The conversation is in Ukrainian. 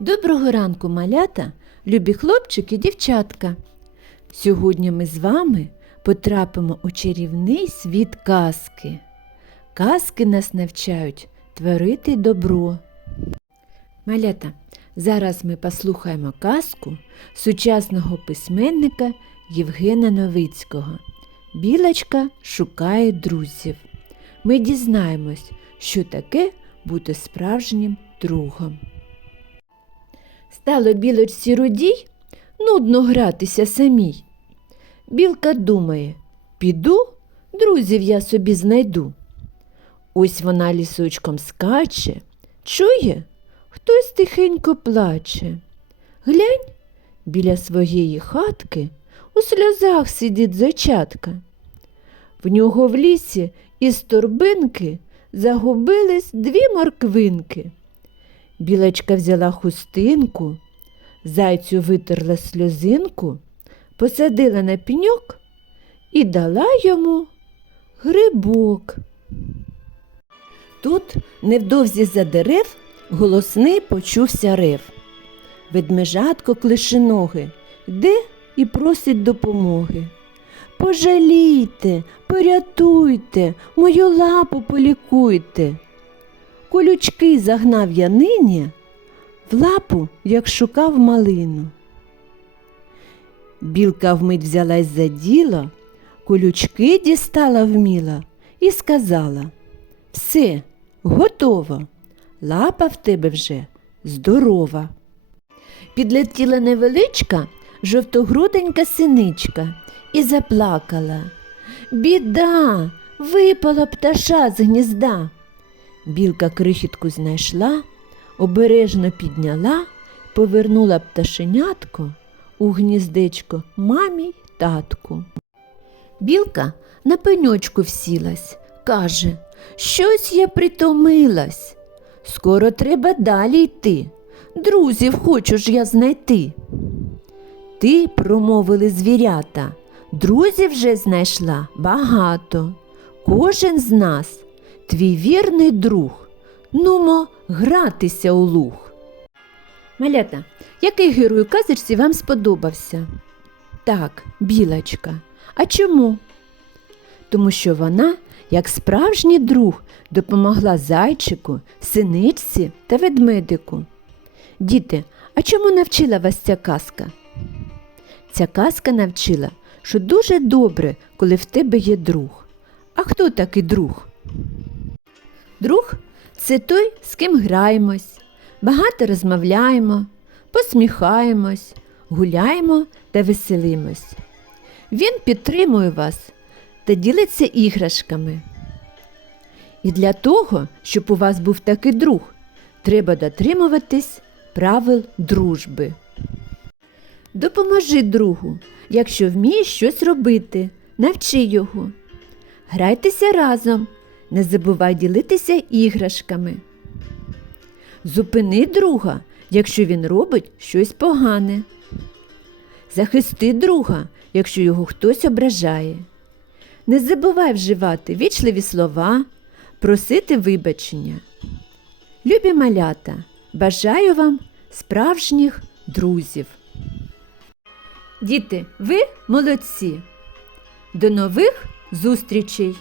Доброго ранку, малята, любі хлопчики, дівчатка. Сьогодні ми з вами потрапимо у чарівний світ казки. Казки нас навчають творити добро. Малята, зараз ми послухаємо казку сучасного письменника Євгена Новицького. Білочка шукає друзів. Ми дізнаємось, що таке бути справжнім другом. Стало білочці рудій нудно гратися самій. Білка думає, піду, друзів я собі знайду. Ось вона лісочком скаче, чує, хтось тихенько плаче. Глянь, біля своєї хатки у сльозах сидить зайчатка. В нього в лісі із торбинки загубились дві морквинки. Білочка взяла хустинку, зайцю витерла сльозинку, посадила на пеньок і дала йому грибок. Тут невдовзі за дерев голосний почувся рев. Ведмежатко клишеноги йде і просить допомоги. Пожалійте, порятуйте, мою лапу полікуйте. Колючки загнав я нині, в лапу, як шукав малину. Білка вмить взялась за діло, колючки дістала вміла і сказала Все, готово, лапа в тебе вже здорова. Підлетіла невеличка жовтогруденька синичка і заплакала. Біда, випала пташа з гнізда. Білка крихітку знайшла, обережно підняла, повернула пташенятко у гніздечко мамі й татку. Білка на пеньочку всілась, каже, щось я притомилась. Скоро треба далі йти. Друзів хочу ж я знайти. Ти, промовили звірята, друзів вже знайшла багато. Кожен з нас твій вірний друг. Нумо гратися у луг. Малята, який герой у казочці вам сподобався? Так, білочка. А чому? Тому що вона, як справжній друг, допомогла зайчику, синичці та ведмедику. Діти, а чому навчила вас ця казка? Ця казка навчила, що дуже добре, коли в тебе є друг. А хто такий друг? Друг це той, з ким граємось, багато розмовляємо, посміхаємось, гуляємо та веселимось. Він підтримує вас та ділиться іграшками. І для того, щоб у вас був такий друг, треба дотримуватись правил дружби. Допоможи другу, якщо вмієш щось робити, навчи його. Грайтеся разом, не забувай ділитися іграшками. Зупини друга, якщо він робить щось погане. Захисти друга, якщо його хтось ображає. Не забувай вживати вічливі слова, просити вибачення. Любі малята, бажаю вам справжніх друзів. Діти, ви молодці. До нових зустрічей!